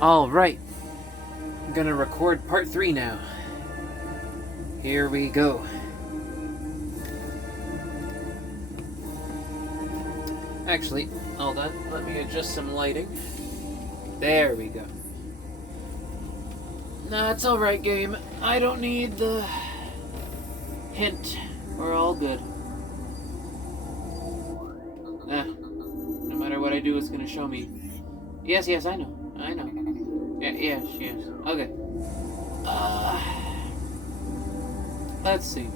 Alright, I'm gonna record part 3 now. Here we go. Actually, hold on, let me adjust some lighting. There we go. Nah, it's alright, game. I don't need the hint. We're all good. No matter what I do, it's gonna show me. Yes, I know. Yes. Okay. Let's see.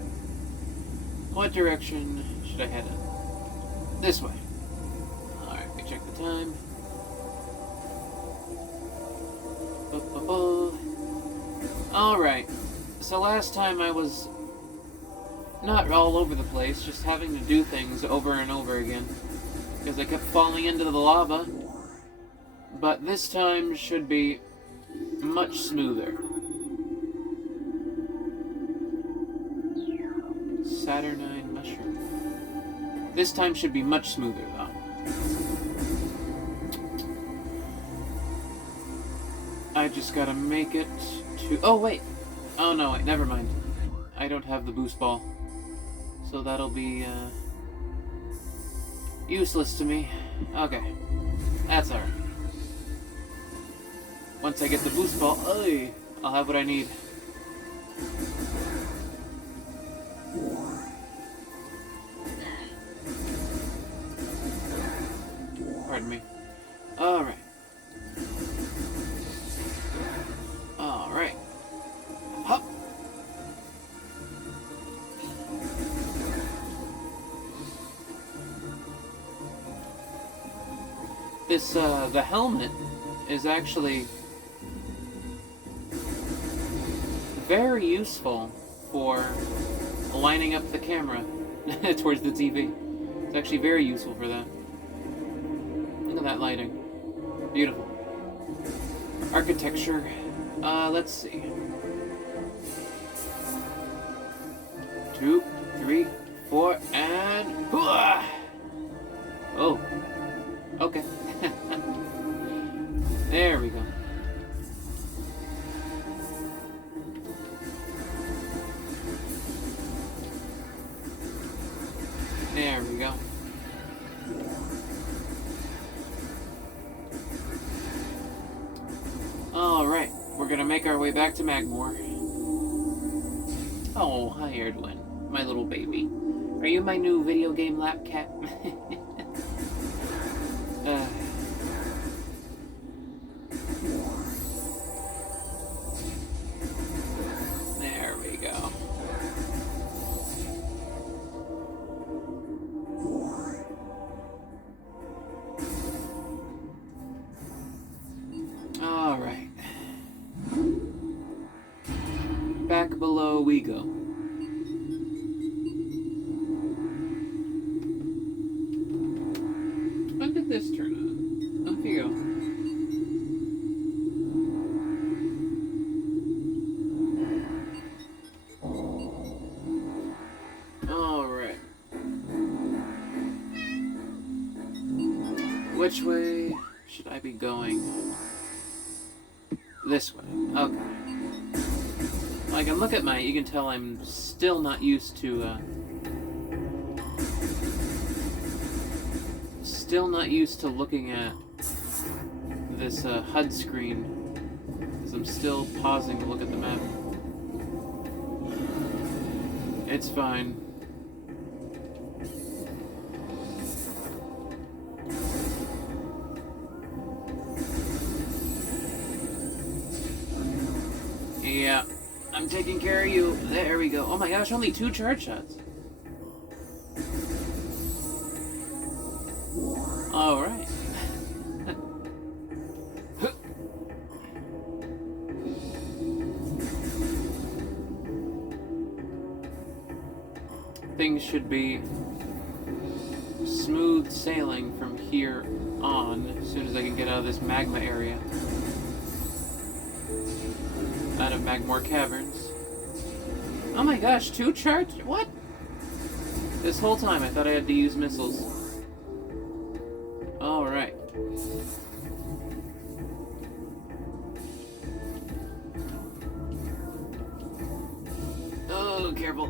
What direction should I head in? This way. Alright, we check the time. Alright. So last time I was not all over the place, just having to do things over and over again. Because I kept falling into the lava. But this time should be much smoother. Saturnine mushroom. This time should be much smoother, though. I just gotta make it to... Oh, wait. Oh, no, wait, never mind. I don't have the boost ball. So that'll be, useless to me. Okay. That's alright. Once I get the boost ball, I'll have what I need. Pardon me. Alright. Hop! This, the helmet is actually very useful for lining up the camera towards the TV. It's actually very useful for that. Look at that lighting. Beautiful. Architecture. Let's see. 2, 3, 4, and... Oh. Okay. There we go. There we go. Alright, we're gonna make our way back to Magmore. Oh, hi Erdwin, my little baby. Are you my new video game lap cat? There we go. Alright. Back below we go. When did this turn on? Off you go. Alright. Which way should I be going? This way. Okay. I can look at my... You can tell I'm still not used to, Still not used to looking at this, HUD screen. Because I'm still pausing to look at the map. It's fine. Yeah, I'm taking care of you. There we go. Oh my gosh, only 2 charge shots. Alright. Things should be smooth sailing from here on as soon as I can get out of this magma area. Out of Magmore Caverns. Oh my gosh, 2 charge? What? This whole time I thought I had to use missiles. Alright. Oh, careful.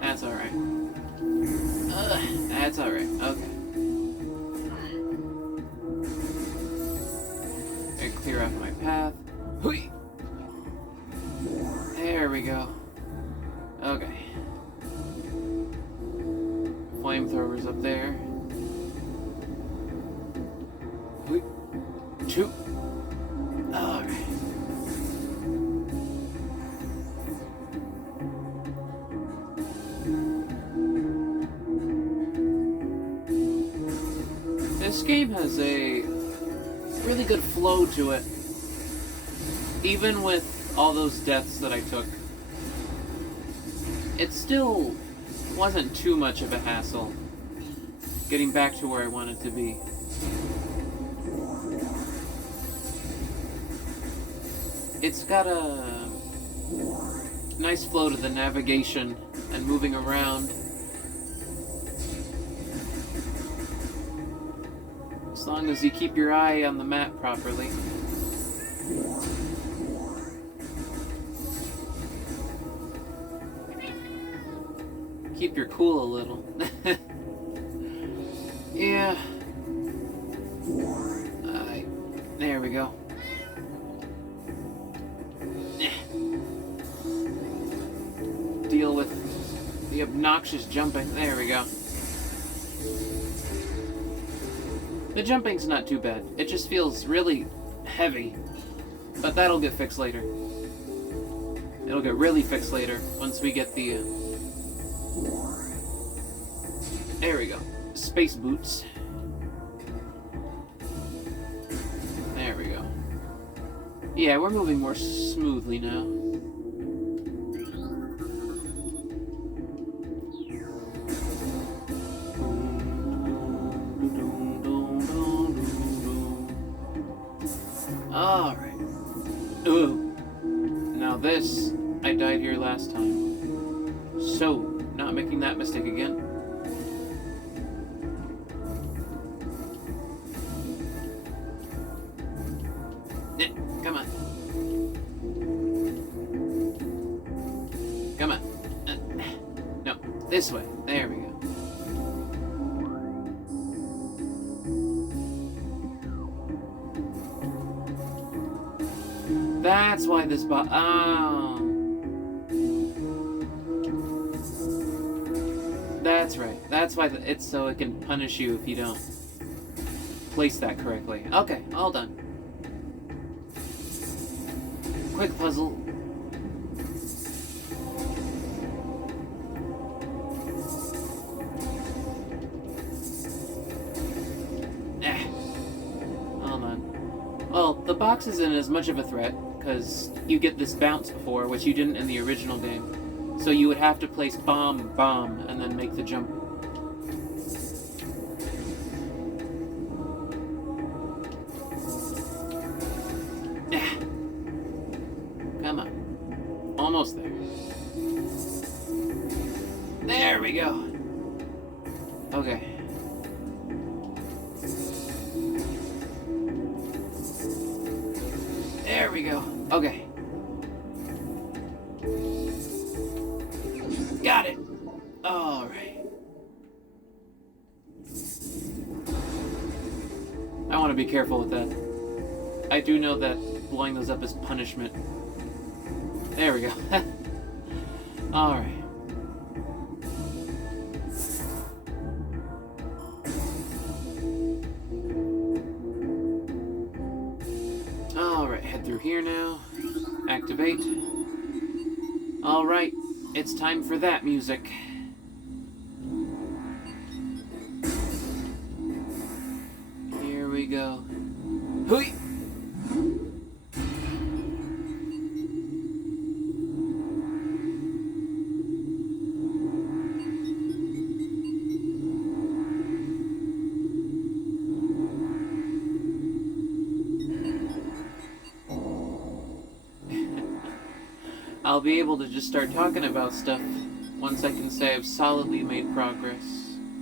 That's alright. That's alright. Okay. Clear off my path. Hui! There we go. Okay. Flamethrowers up there. Hui! Two. Alright. This game has a really good flow to it. Even with all those deaths that I took, it still wasn't too much of a hassle getting back to where I wanted to be. It's got a nice flow to the navigation and moving around. As long as you keep your eye on the map properly. Keep your cool a little. Yeah. There we go. Deal with the obnoxious jumping. There we go. The jumping's not too bad. It just feels really heavy. But that'll get fixed later. It'll get really fixed later once we get the... There we go. Space boots. There we go. Yeah, we're moving more smoothly now. Alright. Ooh. Now this, I died here last time. So, not making that mistake again. Come on. Come on. No, this way. There we go. That's why this bot. Oh. That's right. That's why it's so it can punish you if you don't place that correctly. Okay, all done. Quick puzzle. Hold on. Well, the box isn't as much of a threat, because you get this bounce before, which you didn't in the original game. So you would have to place bomb, and then make the jump. Come on. Almost there. There we go. Okay. There we go. Okay. Got it. All right. I want to be careful with that. I do know that blowing those up is punishment. There we go. All right. Alright, head through here now. Activate. Alright, it's time for that music. Here we go. Hui! I'll be able to just start talking about stuff once I can say I've solidly made progress.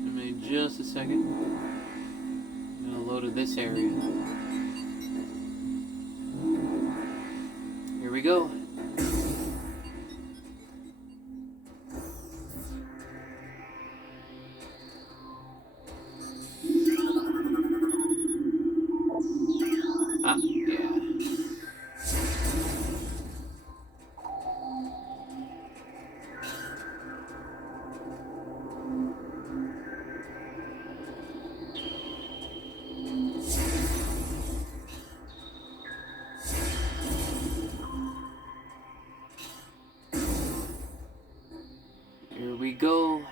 Give me just a second. I'm gonna load this area. Here we go. Ah, yeah. Here we go.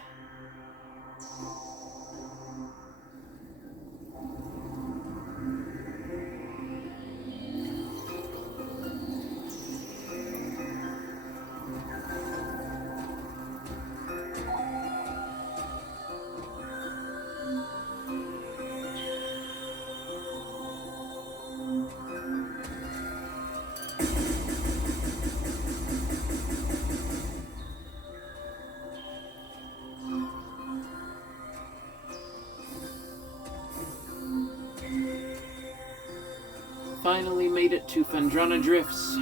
Finally made it to Phendrana Drifts.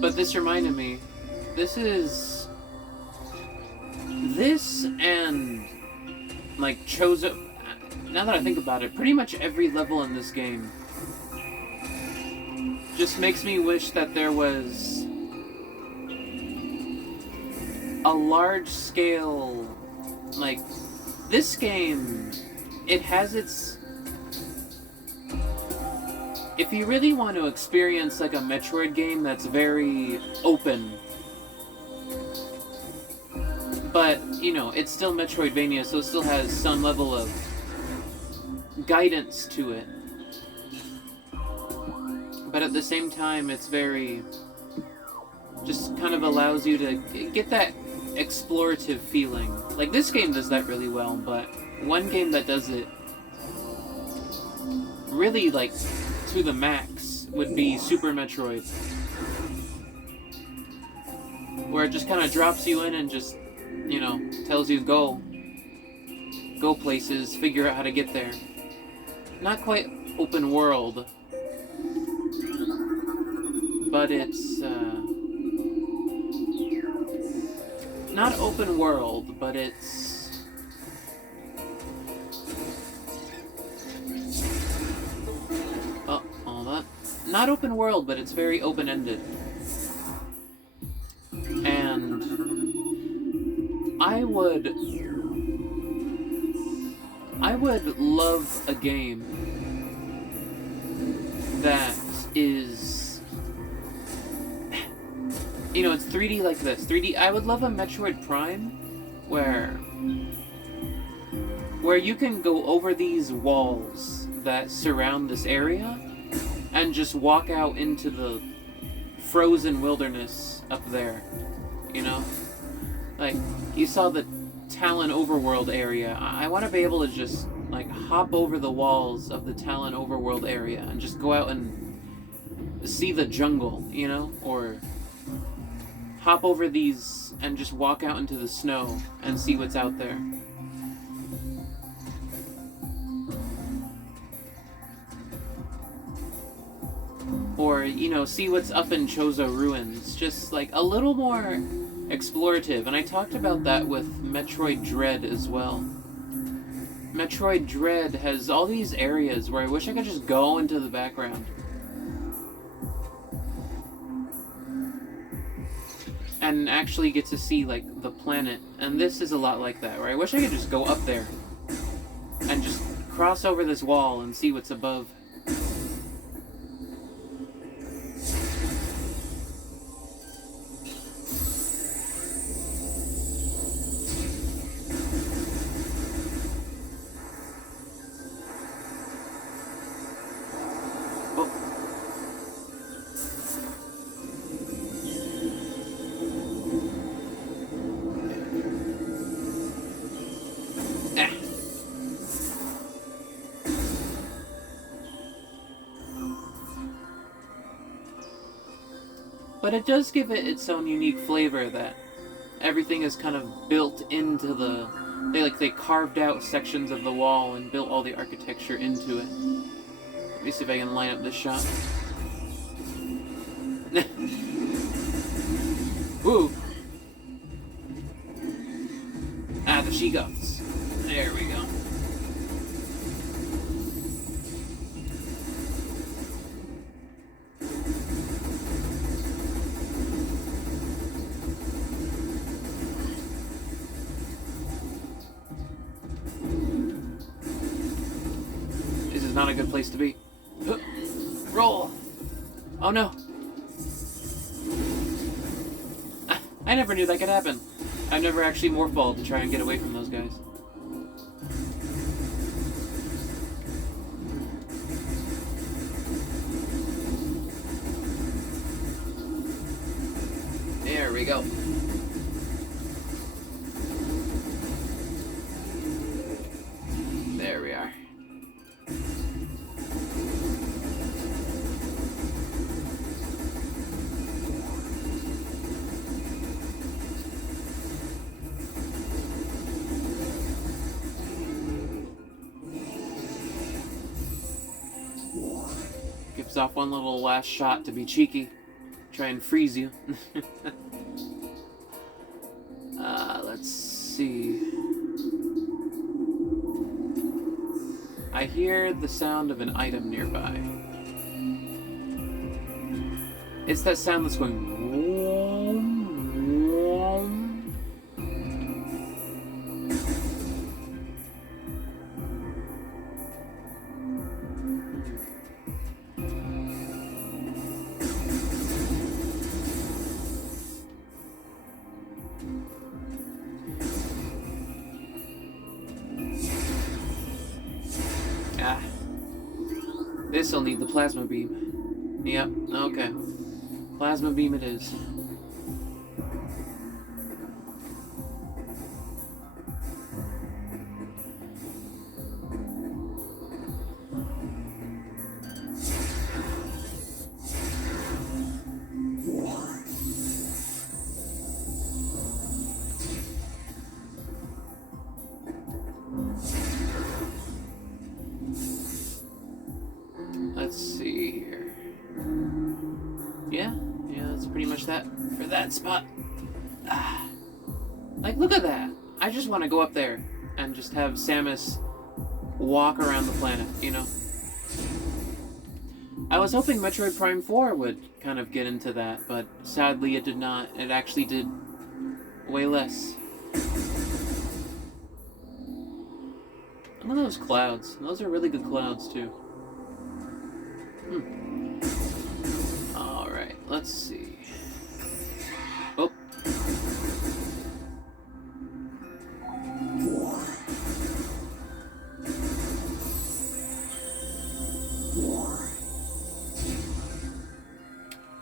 But this reminded me, this and like Chozo, now that I think about it, pretty much every level in this game just makes me wish that there was a large scale, like, this game, it has its, if you really want to experience like a Metroid game that's very open, but, you know, it's still Metroidvania, so it still has some level of guidance to it. But at the same time, it's very, just kind of allows you to get that explorative feeling. Like, this game does that really well, but one game that does it really, like, to the max would be Super Metroid, where it just kind of drops you in and just, you know, tells you go places, figure out how to get there. Not quite open world, but it's not open world, but it's not open world, but it's very open-ended. And I would love a game that is, you know, it's 3D like this. 3D, I would love a Metroid Prime where you can go over these walls that surround this area and just walk out into the frozen wilderness up there, you know? Like, you saw the Talon Overworld area. I want to be able to just, like, hop over the walls of the Talon Overworld area and just go out and see the jungle, you know? Or hop over these and just walk out into the snow and see what's out there. Or, you know, see what's up in Chozo Ruins. Just, like, a little more explorative. And I talked about that with Metroid Dread as well. Metroid Dread has all these areas where I wish I could just go into the background and actually get to see, like, the planet. And this is a lot like that, where I wish I could just go up there and just cross over this wall and see what's above. But it does give it its own unique flavor that everything is kind of built into the... They carved out sections of the wall and built all the architecture into it. Let me see if I can line up this shot. Woo! Ah, the she-goths. There we go. This is not a good place to be. Roll! Oh no! I never knew that could happen. I've never actually morphballed to try and get away from those guys. There we go. There we are. Gives off one little last shot to be cheeky. Try and freeze you. Let's see. I hear the sound of an item nearby. It's that sound that's going... Ah. This'll need the plasma beam. Yep, okay. Plasma beam it is. Let's see here. Yeah, that's pretty much that for that spot. Like, look at that. I just want to go up there and just have Samus walk around the planet, you know? I was hoping Metroid Prime 4 would kind of get into that, but sadly it did not. It actually did way less. Look at those clouds. Those are really good clouds, too. Alright, let's see. Oh.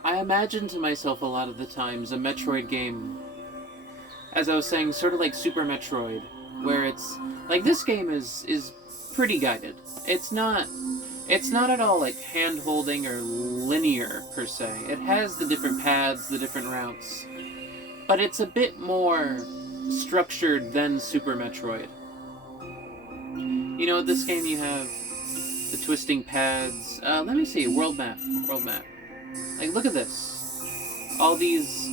I imagine to myself a lot of the times a Metroid game, as I was saying, sort of like Super Metroid, where it's like this game is pretty guided. It's not at all like hand-holding or linear per se. It has the different paths, the different routes, but it's a bit more structured than Super Metroid. You know, with this game you have the twisting paths. Let me see, world map. Like, look at this. All these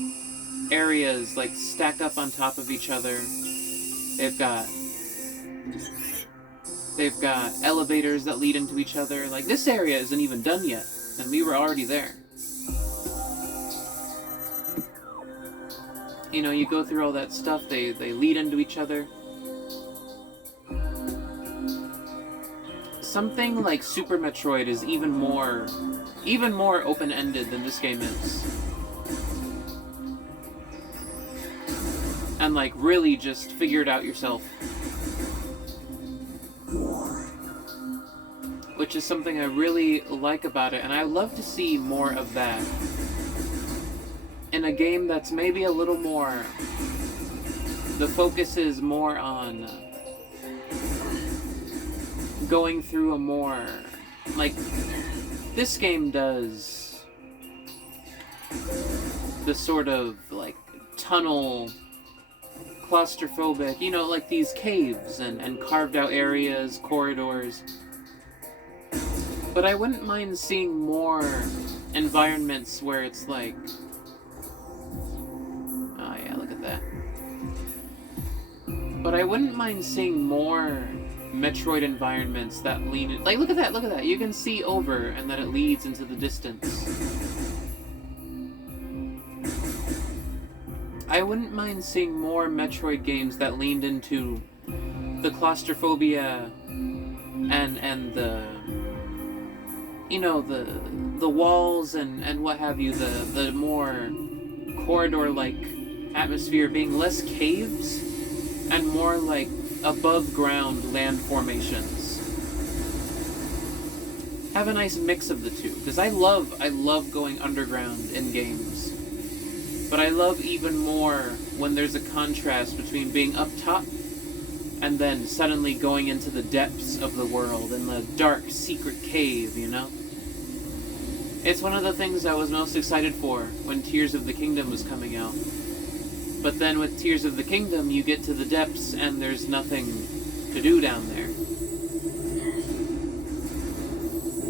areas, like, stacked up on top of each other. They've got elevators that lead into each other. Like, this area isn't even done yet, and we were already there. You know, you go through all that stuff, they lead into each other. Something like Super Metroid is even more open-ended than this game is. And, like, really just figure it out yourself. Which is something I really like about it, and I love to see more of that in a game that's maybe a little more... The focus is more on going through a more... Like, this game does the sort of, like, tunnel, claustrophobic, you know, like these caves and carved out areas, corridors. But I wouldn't mind seeing more environments where it's like... Oh yeah, look at that. But I wouldn't mind seeing more Metroid environments that lean in... Like, look at that, look at that. You can see over, and then it leads into the distance. I wouldn't mind seeing more Metroid games that leaned into the claustrophobia and the... You know, the walls and what have you, the more corridor-like atmosphere being less caves and more like above-ground land formations. Have a nice mix of the two, because I love going underground in games. But I love even more when there's a contrast between being up top and then suddenly going into the depths of the world in the dark, secret cave, you know? It's one of the things I was most excited for when Tears of the Kingdom was coming out. But then with Tears of the Kingdom, you get to the depths and there's nothing to do down there.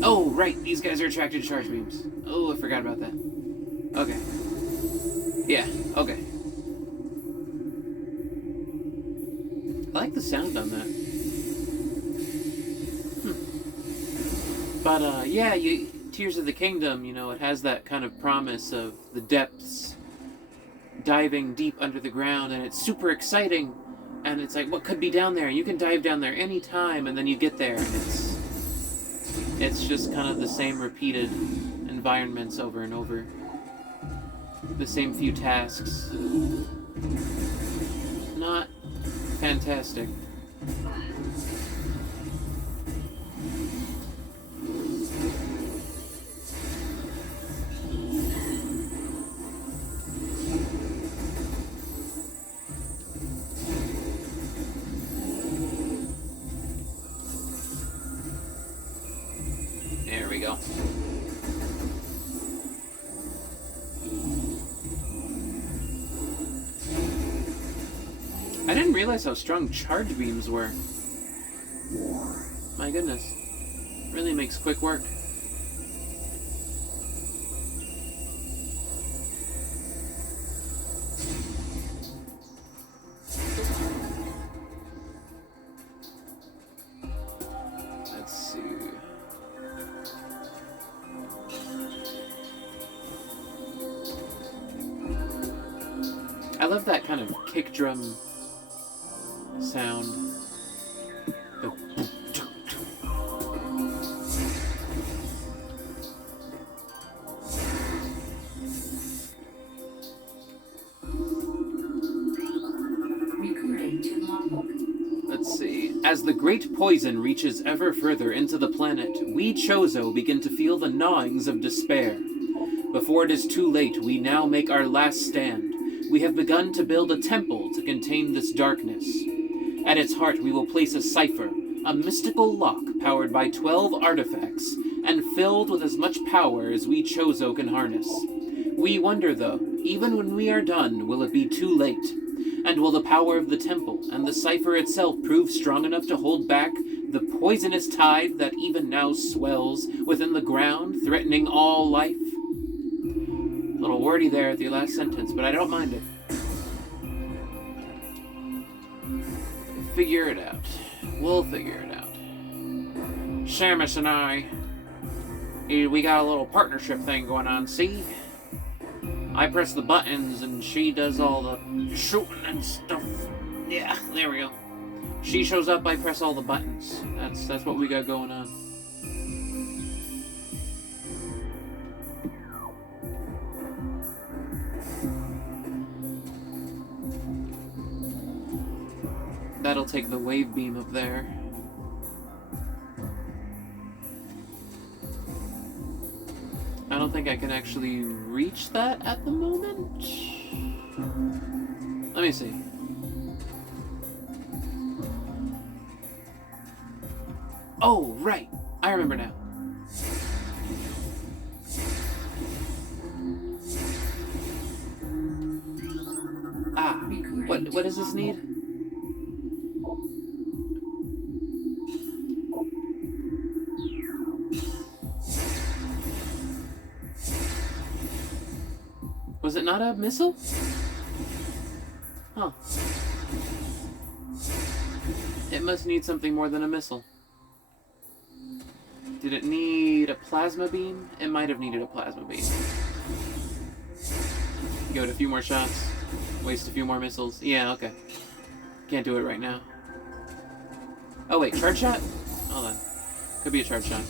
Oh, right, these guys are attracted to charge beams. Oh, I forgot about that. Okay. Yeah, okay. I like the sound on that. But, yeah, Tears of the Kingdom, you know, it has that kind of promise of the depths, diving deep under the ground, and it's super exciting, and it's like, what could be down there? You can dive down there anytime, and then you get there, and it's just kind of the same repeated environments over and over. The same few tasks. Not fantastic. There we go. I didn't realize how strong charge beams were. My goodness. Really makes quick work. Let's see. I love that kind of kick drum sound. Let's see. As the great poison reaches ever further into the planet, we Chozo begin to feel the gnawings of despair. Before it is too late, we now make our last stand. We have begun to build a temple to contain this darkness. At its heart, we will place a cipher, a mystical lock powered by 12 artifacts, and filled with as much power as we Chozo can harness. We wonder, though, even when we are done, will it be too late? And will the power of the temple and the cipher itself prove strong enough to hold back the poisonous tide that even now swells within the ground, threatening all life? A little wordy there at the last sentence, but I don't mind it. Figure it out. We'll figure it out. Samus and I, we got a little partnership thing going on, see? I press the buttons and she does all the shooting and stuff. Yeah, there we go. She shows up, I press all the buttons. That's what we got going on. That'll take the wave beam up there. I don't think I can actually reach that at the moment. Let me see. Oh, right. I remember now. What does this need? Was it not a missile? Huh. It must need something more than a missile. Did it need a plasma beam? It might have needed a plasma beam. Give it a few more shots. Waste a few more missiles. Yeah, okay. Can't do it right now. Oh wait, charge shot? Hold on. Could be a charge shot.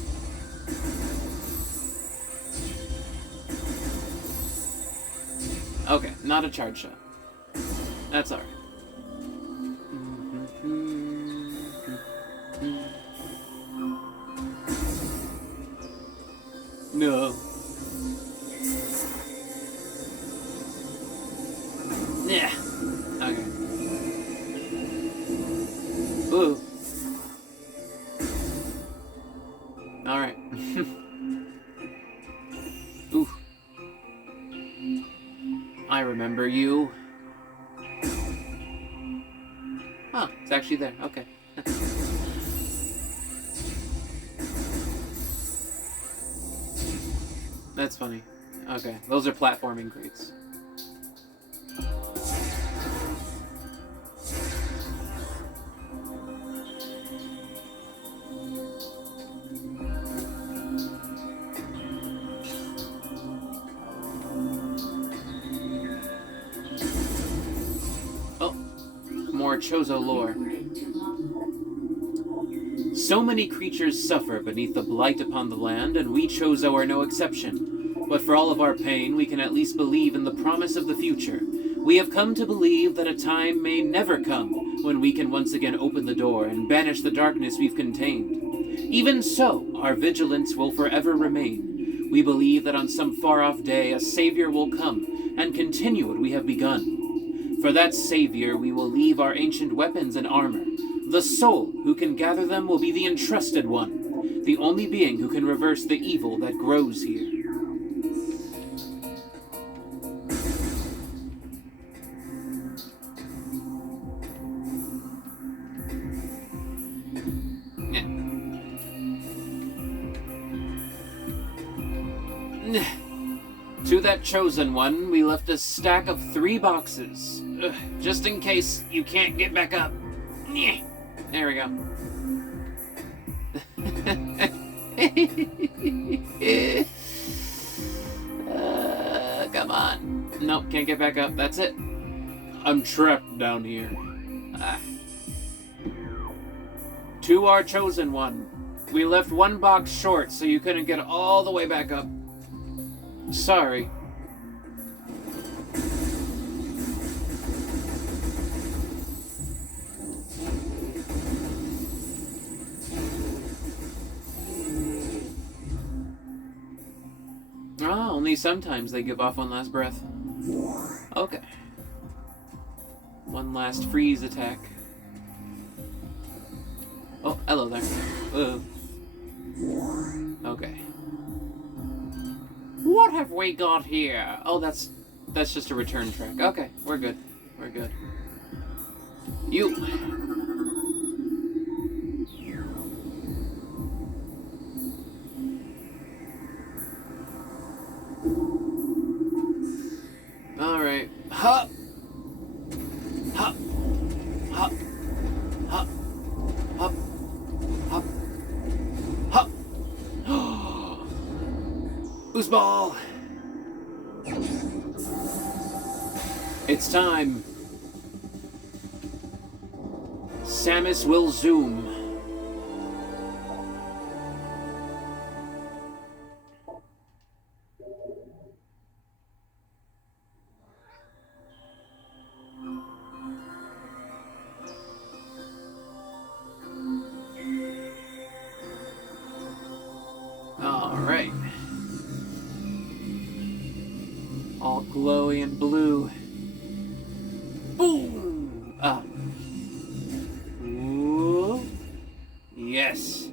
Okay, not a charge shot. That's alright. No. Yeah. Okay. Ooh. Alright. Ooh. I remember you. Huh, it's actually there. Okay. That's funny. Okay, those are platforming crates. Oh, more Chozo lore. So many creatures suffer beneath the blight upon the land, and we Chozo are no exception. But for all of our pain, we can at least believe in the promise of the future. We have come to believe that a time may never come when we can once again open the door and banish the darkness we've contained. Even so, our vigilance will forever remain. We believe that on some far-off day, a savior will come and continue what we have begun. For that savior, we will leave our ancient weapons and armor. The soul who can gather them will be the entrusted one, the only being who can reverse the evil that grows here. To that chosen one, we left a stack of 3 boxes. Just in case you can't get back up. There we go. Come on. Nope, can't get back up. That's it. I'm trapped down here. To our chosen one. We left 1 box short, so you couldn't get all the way back up. Sorry. Ah, only sometimes they give off one last breath. Okay. One last freeze attack. Oh, hello there. Okay. What have we got here? Oh, that's just a return track. Okay, we're good. We're good. You. All right. Hup. Hup. Hup. Hup. Hup. Hup. Hup. Foosball. It's time. Samus will zoom. Alright. All glowy and blue. Boom! Up. Ooh. Yes.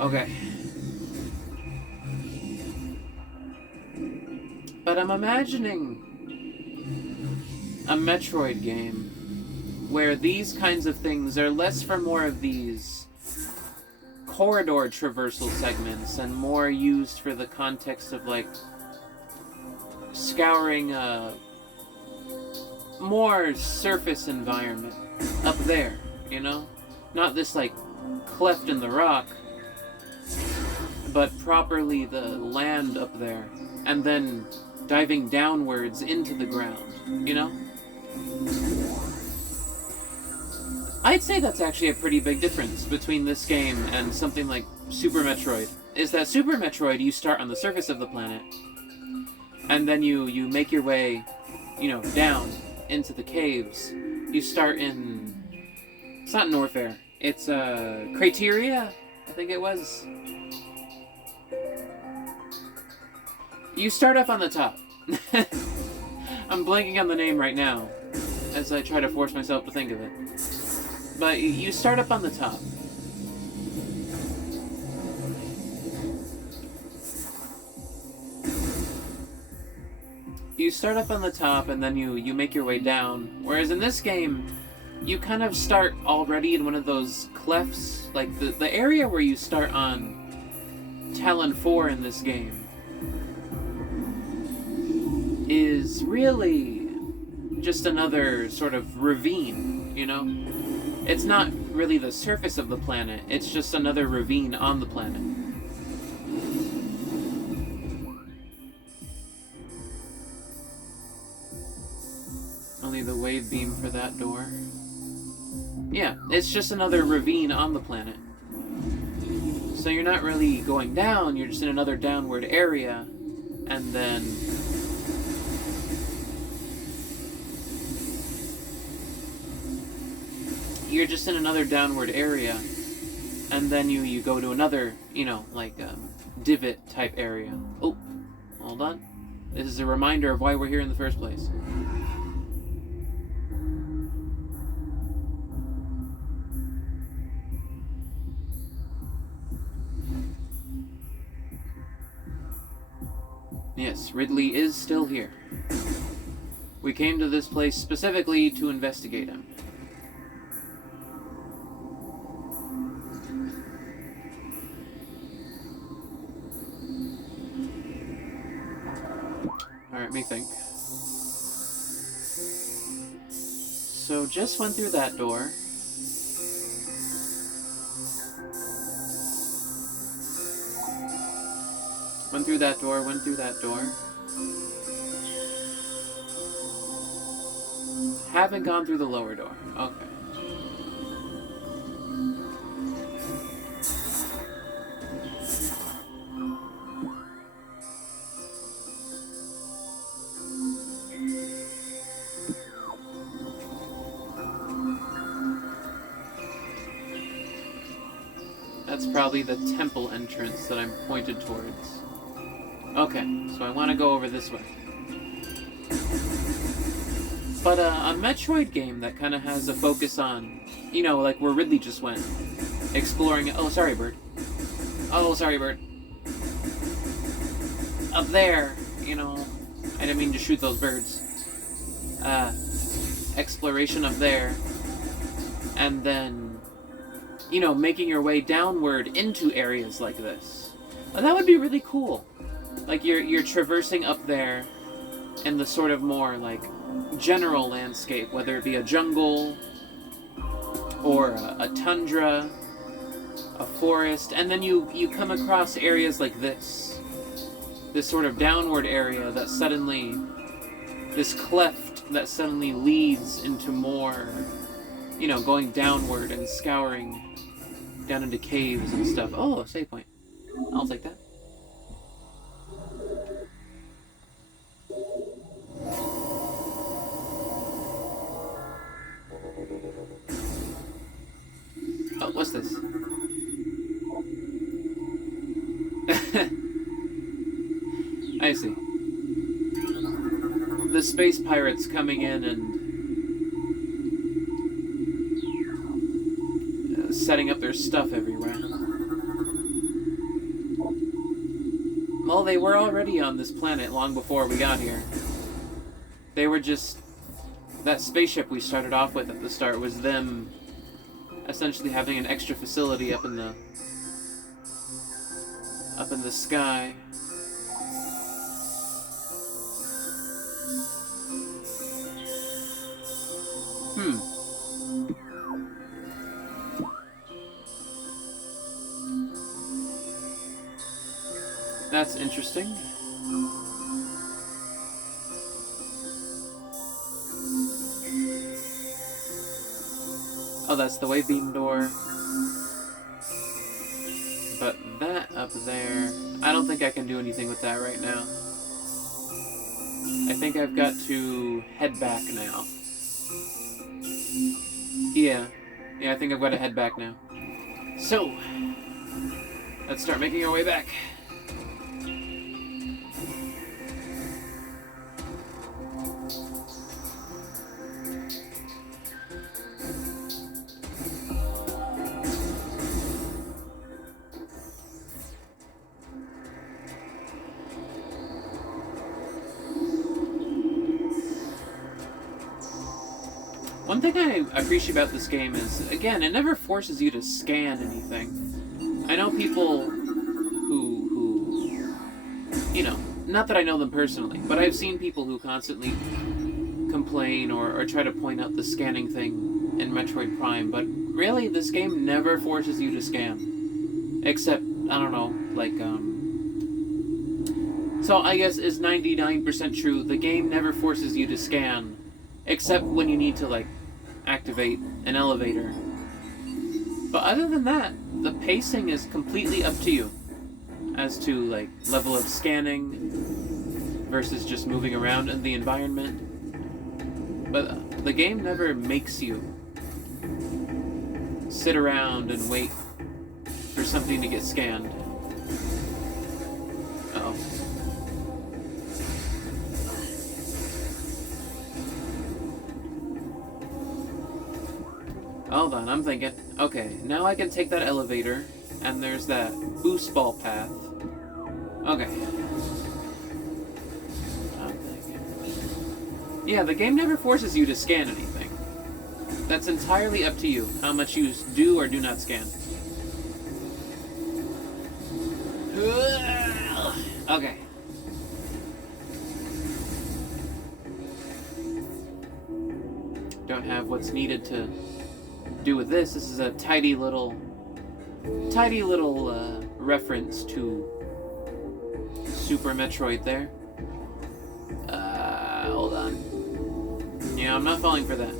Okay. But I'm imagining a Metroid game where these kinds of things are less for more of these corridor traversal segments and more used for the context of, like, scouring a more surface environment up there, you know? Not this, like, cleft in the rock, but properly the land up there, and then diving downwards into the ground, you know? I'd say that's actually a pretty big difference between this game and something like Super Metroid. Is that Super Metroid, you start on the surface of the planet, and then you make your way, you know, down into the caves. You start in... It's not Norfair. It's, Crateria, I think it was. You start up on the top. I'm blanking on the name right now, as I try to force myself to think of it. But you start up on the top. You start up on the top, and then you make your way down. Whereas in this game, you kind of start already in one of those clefts. Like, the area where you start on Talon 4 in this game is really just another sort of ravine, you know? It's not really the surface of the planet, it's just another ravine on the planet. Only the wave beam for that door. Yeah, it's just another ravine on the planet. So you're not really going down, you're just in another downward area, and then... You're just in another downward area, and then you go to another, you know, like, divot type area. Oh, hold on. This is a reminder of why we're here in the first place. Yes, Ridley is still here. We came to this place specifically to investigate him. Alright, me think. So, just went through that door. Went through that door, went through that door. Haven't gone through the lower door. Okay. That's probably the temple entrance that I'm pointed towards. Okay, so I want to go over this way. But a Metroid game that kind of has a focus on, you know, like where Ridley just went. Exploring... Oh, sorry, bird. Oh, sorry, bird. Up there, you know... I didn't mean to shoot those birds. Exploration up there. And then... you know, making your way downward into areas like this. Well, that would be really cool. Like, you're traversing up there in the sort of more, like, general landscape, whether it be a jungle, or a tundra, a forest, and then you come across areas like this. This sort of downward area that suddenly... this cleft that suddenly leads into more... you know, going downward and scouring down into caves and stuff. Oh, a save point. I'll take that. Oh, what's this? I see. The space pirates coming in and setting up their stuff everywhere. Well, they were already on this planet long before we got here. They were just that spaceship we started off with at the start was them essentially having an extra facility up in the sky. That's interesting. Oh, that's the wave beam door. But that up there, I don't think I can do anything with that right now. I think I've got to head back now. Yeah, I think I've got to head back now. So, let's start making our way back. One thing I appreciate about this game is, again, it never forces you to scan anything. I know people who, you know, not that I know them personally, but I've seen people who constantly complain or try to point out the scanning thing in Metroid Prime, but really, this game never forces you to scan. Except, I don't know, like, so I guess is 99% true, the game never forces you to scan, except when you need to, like, activate an elevator. But other than that, the pacing is completely up to you as to, like, level of scanning versus just moving around in the environment. But the game never makes you sit around and wait for something to get scanned. Uh-oh. Hold on, I'm thinking. Okay, now I can take that elevator, and there's that boost ball path. Okay. I'm thinking. Yeah, the game never forces you to scan anything. That's entirely up to you, how much you do or do not scan. Okay. Don't have what's needed to do with this. This is a tidy little reference to Super Metroid there. Hold on. Yeah, I'm not falling for that.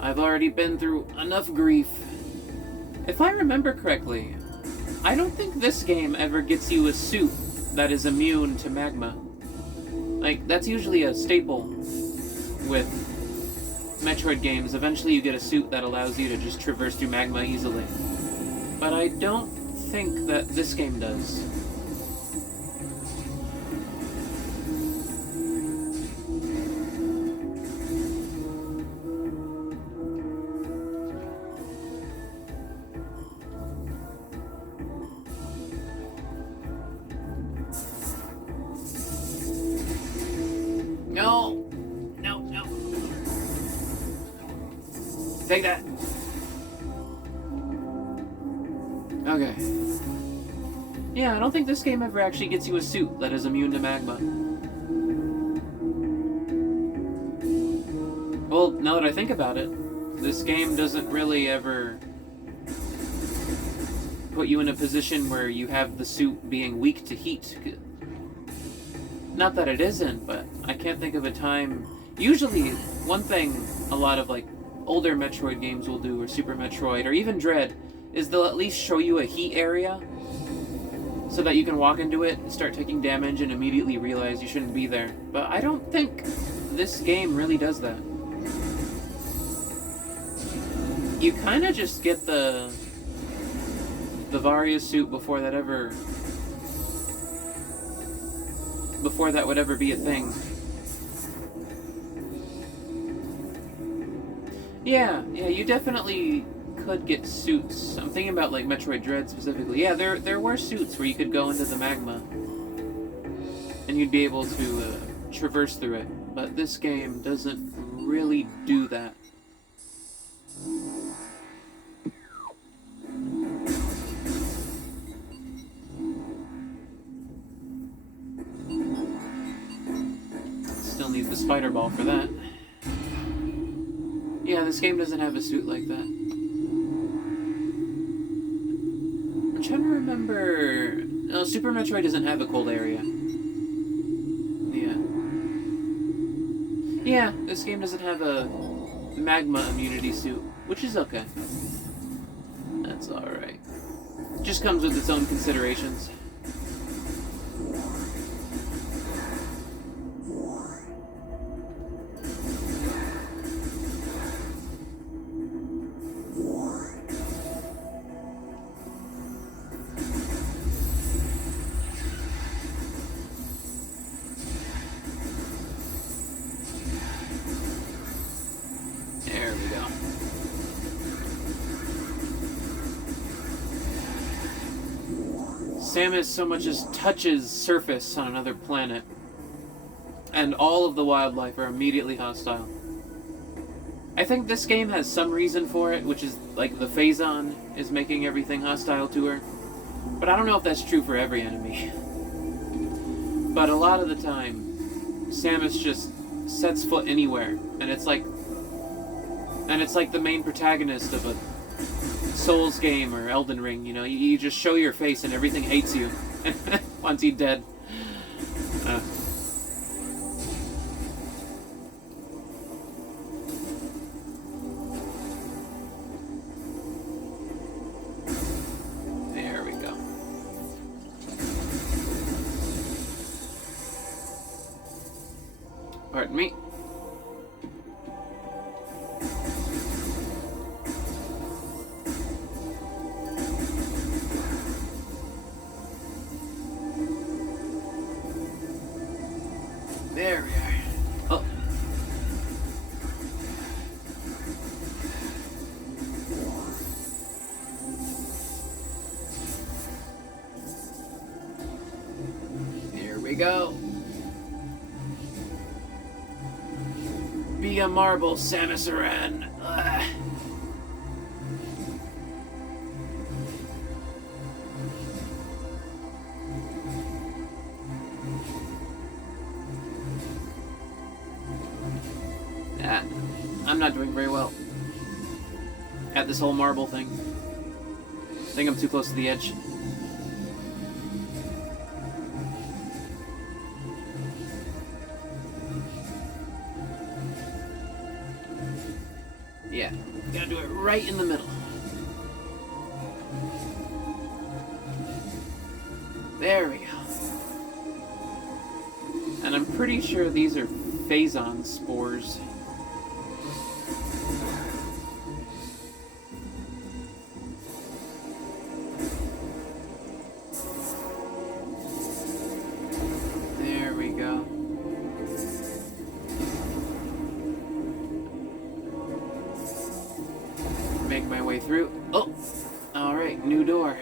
I've already been through enough grief. If I remember correctly, I don't think this game ever gets you a suit that is immune to magma. Like, that's usually a staple with Metroid games. Eventually you get a suit that allows you to just traverse through magma easily. But I don't think that this game does. No! Take that. Okay. Yeah, I don't think this game ever actually gets you a suit that is immune to magma. Well, now that I think about it, this game doesn't really ever put you in a position where you have the suit being weak to heat. Not that it isn't, but I can't think of a time. Usually, one thing a lot of, like, older Metroid games will do, or Super Metroid, or even Dread, is they'll at least show you a heat area so that you can walk into it and start taking damage and immediately realize you shouldn't be there. But I don't think this game really does that. You kind of just get the Varia suit before that would ever be a thing. Yeah, you definitely could get suits. I'm thinking about, like, Metroid Dread specifically. Yeah, there were suits where you could go into the magma and you'd be able to traverse through it. but this game doesn't really do that. Still need the spider ball for that. Yeah, this game doesn't have a suit like that. I'm trying to remember... No, Super Metroid doesn't have a cold area. Yeah. Yeah, this game doesn't have a magma immunity suit, which is okay. That's alright. Just comes with its own considerations. Samus so much as touches surface on another planet, and all of the wildlife are immediately hostile. I think this game has some reason for it, which is like the Phazon is making everything hostile to her. But I don't know if that's true for every enemy. But a lot of the time, Samus just sets foot anywhere, and it's like the main protagonist of a Souls game or Elden Ring, you know, you just show your face and everything hates you once you're dead. There we go. Pardon me. There we are. Oh. Here we go. Be a marble, Samus Aran. I'm not doing very well at this whole marble thing. I think I'm too close to the edge. Yeah, gotta do it right in the middle. There we go. And I'm pretty sure these are Phazon spores. Make my way through. Oh! Alright, new door.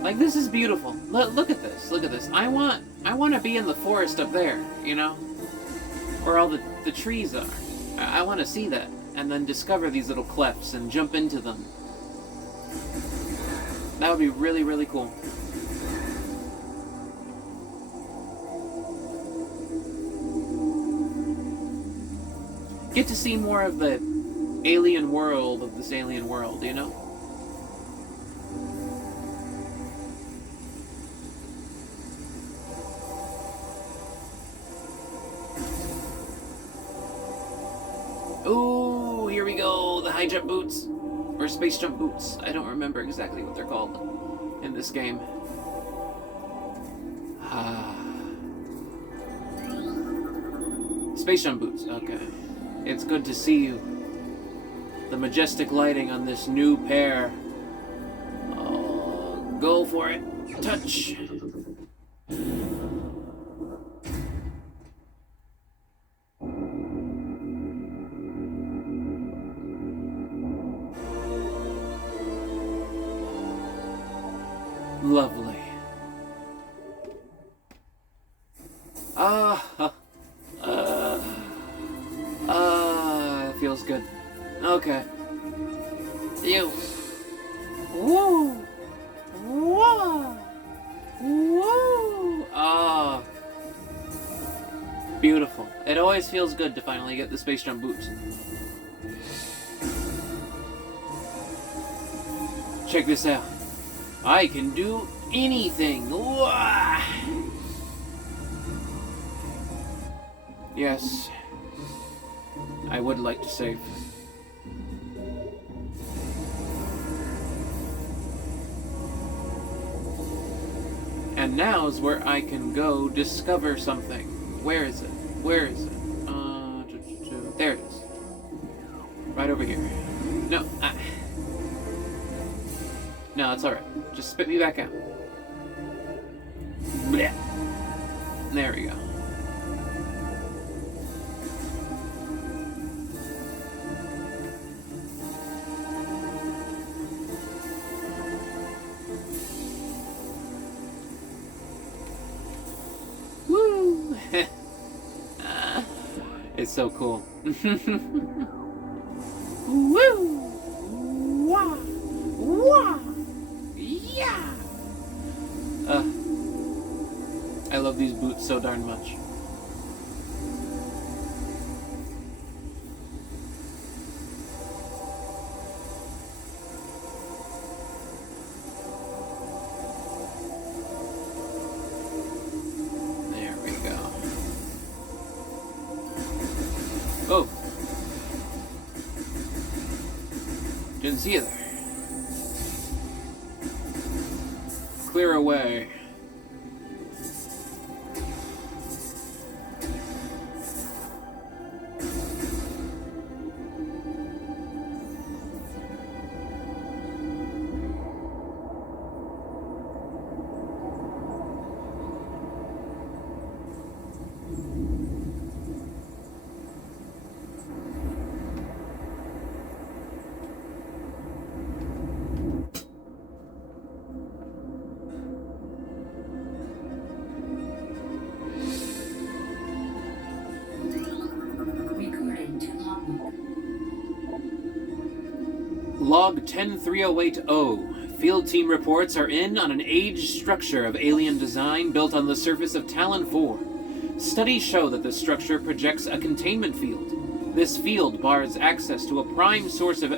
Like, this is beautiful. Look at this. Look at this. I want to be in the forest up there, you know? Where all the trees are. I want to see that. And then discover these little clefts and jump into them. That would be really, really cool. Get to see more of the alien world of this alien world, you know? Ooh, here we go, the high jump boots. Or space jump boots. I don't remember exactly what they're called in this game. Space jump boots, okay. It's good to see you. The majestic lighting on this new pair. Oh, go for it. Touch. Lovely. Feels good. Okay. You. Woo! Woo! Woo! Ah. Beautiful. It always feels good to finally get the space jump boots. Check this out. I can do anything. Wah! Yes. I would like to save. And now's where I can go discover something. Where is it? Where is it? There it is. Right over here. No, no, it's alright. Just spit me back out. Blech. There we go. Woo! It's so cool. Woo! Wah! Wah! Yeah! I love these boots so darn much. There we go. Oh! Didn't see you there. Clear away. Log 10308-0. Field team reports are in on an aged structure of alien design built on the surface of Talon 4. Studies show that the structure projects a containment field. This field bars access to a prime source of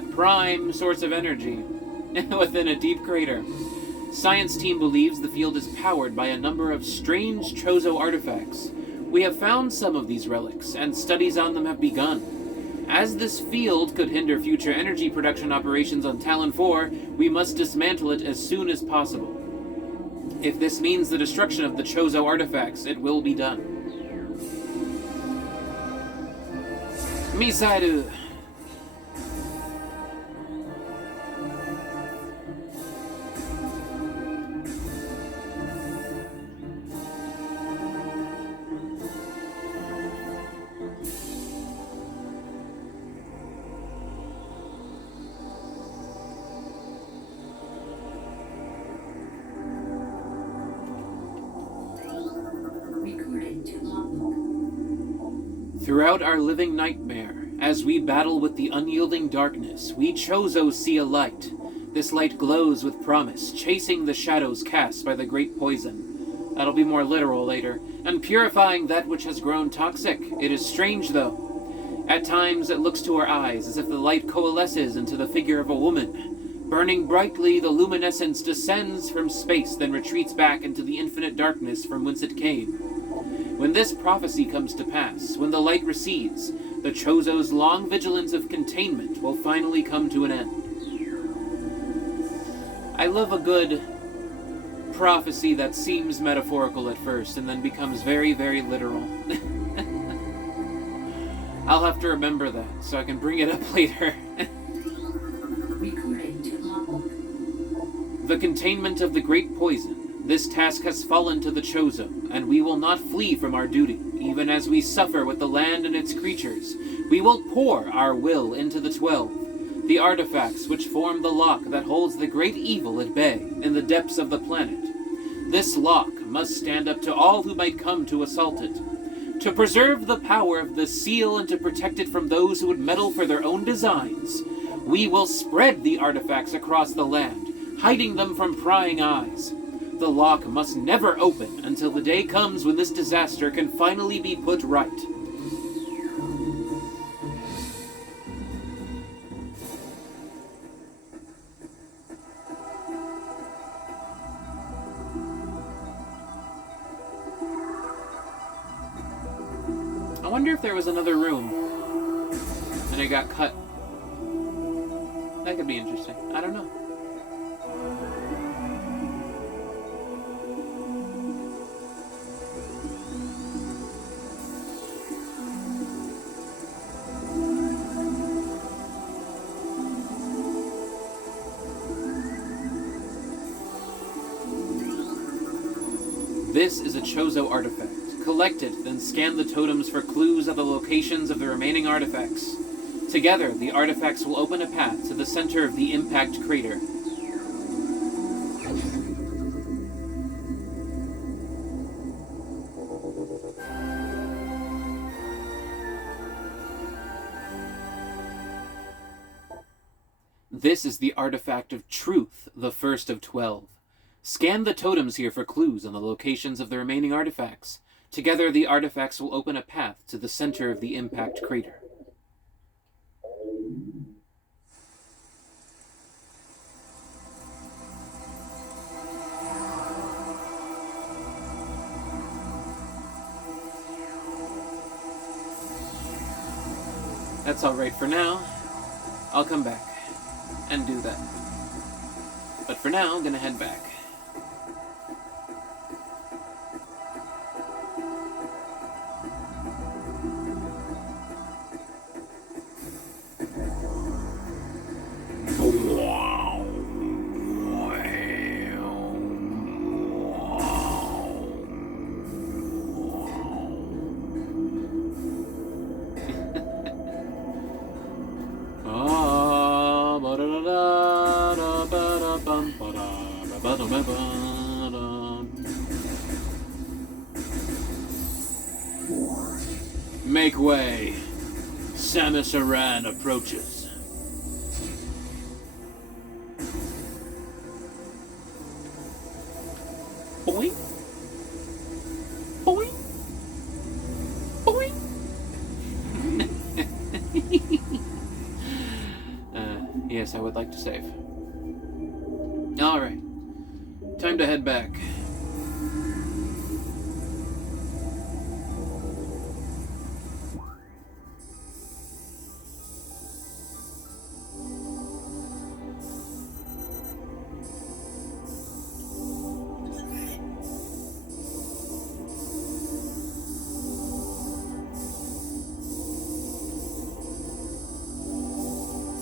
energy within a deep crater. Science team believes the field is powered by a number of strange Chozo artifacts. We have found some of these relics, and studies on them have begun. As this field could hinder future energy production operations on Talon 4, we must dismantle it as soon as possible. If this means the destruction of the Chozo artifacts, it will be done. Misairu! Throughout our living nightmare, as we battle with the unyielding darkness, we Chozo see a light. This light glows with promise, chasing the shadows cast by the great poison. That'll be more literal later. And purifying that which has grown toxic. It is strange, though. At times, it looks to our eyes as if the light coalesces into the figure of a woman. Burning brightly, the luminescence descends from space, then retreats back into the infinite darkness from whence it came. When this prophecy comes to pass, when the light recedes, the Chozo's long vigilance of containment will finally come to an end. I love a good prophecy that seems metaphorical at first and then becomes very, very literal. I'll have to remember that so I can bring it up later. The containment of the great poison. This task has fallen to the Chozo, and we will not flee from our duty. Even as we suffer with the land and its creatures, we will pour our will into the 12. the artifacts which form the lock that holds the great evil at bay in the depths of the planet. This lock must stand up to all who might come to assault it. To preserve the power of the seal and to protect it from those who would meddle for their own designs, we will spread the artifacts across the land, hiding them from prying eyes. The lock must never open until the day comes when this disaster can finally be put right. I wonder if there was another room and it got cut. That could be interesting. I don't know. This is a Chozo artifact. Collect it, then scan the totems for clues of the locations of the remaining artifacts. Together, the artifacts will open a path to the center of the impact crater. This is the artifact of truth, the first of 12. Scan the totems here for clues on the locations of the remaining artifacts. Together, the artifacts will open a path to the center of the impact crater. That's alright for now. I'll come back and do that. But for now, I'm gonna head back. Make way. Samus Aran approaches. Boing. Boing. Boing. Yes, I would like to save. Alright. Time to head back.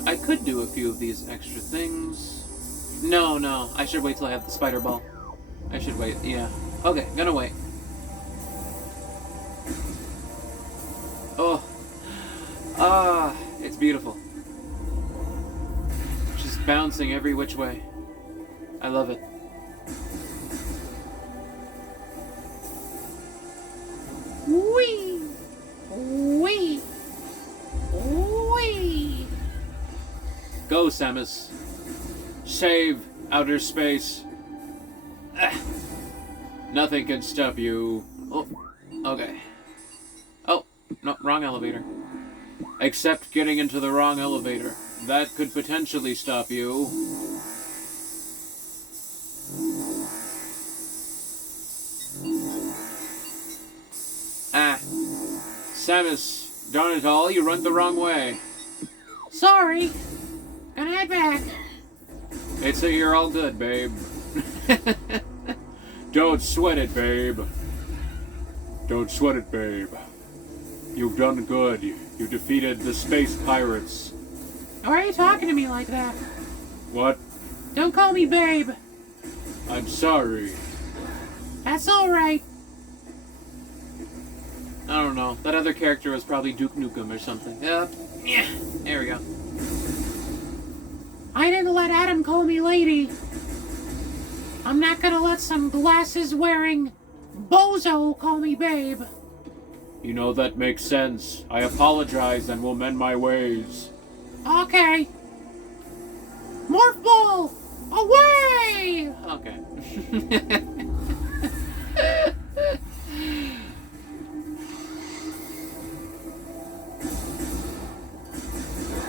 I could do a few of these extra things. No, I should wait till I have the spider ball. I should wait, yeah. Okay, gonna wait. Oh. Ah, it's beautiful. Just bouncing every which way. I love it. Whee! Whee! Whee! Go, Samus. Save outer space. Nothing can stop you. Oh, okay. Oh, no, wrong elevator. Except getting into the wrong elevator. That could potentially stop you. Ah. Samus, darn it all, you run the wrong way. Sorry. Gonna head back. It's a you're all good, babe. Don't sweat it, babe. Don't sweat it, babe. You've done good. You defeated the space pirates. Why are you talking to me like that? What? Don't call me babe. I'm sorry. That's alright. I don't know. That other character was probably Duke Nukem or something. Yeah, there we go. I didn't let Adam call me lady. I'm not gonna let some glasses-wearing bozo call me babe. You know, that makes sense. I apologize and will mend my ways. Okay. Morph ball! Away! Okay.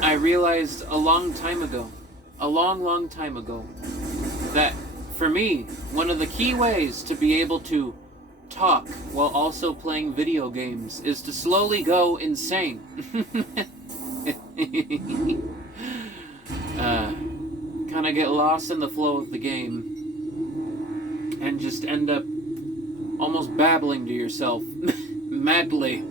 I realized a long time ago, long time ago, that for me, one of the key ways to be able to talk while also playing video games is to slowly go insane. Kind of get lost in the flow of the game and just end up almost babbling to yourself madly.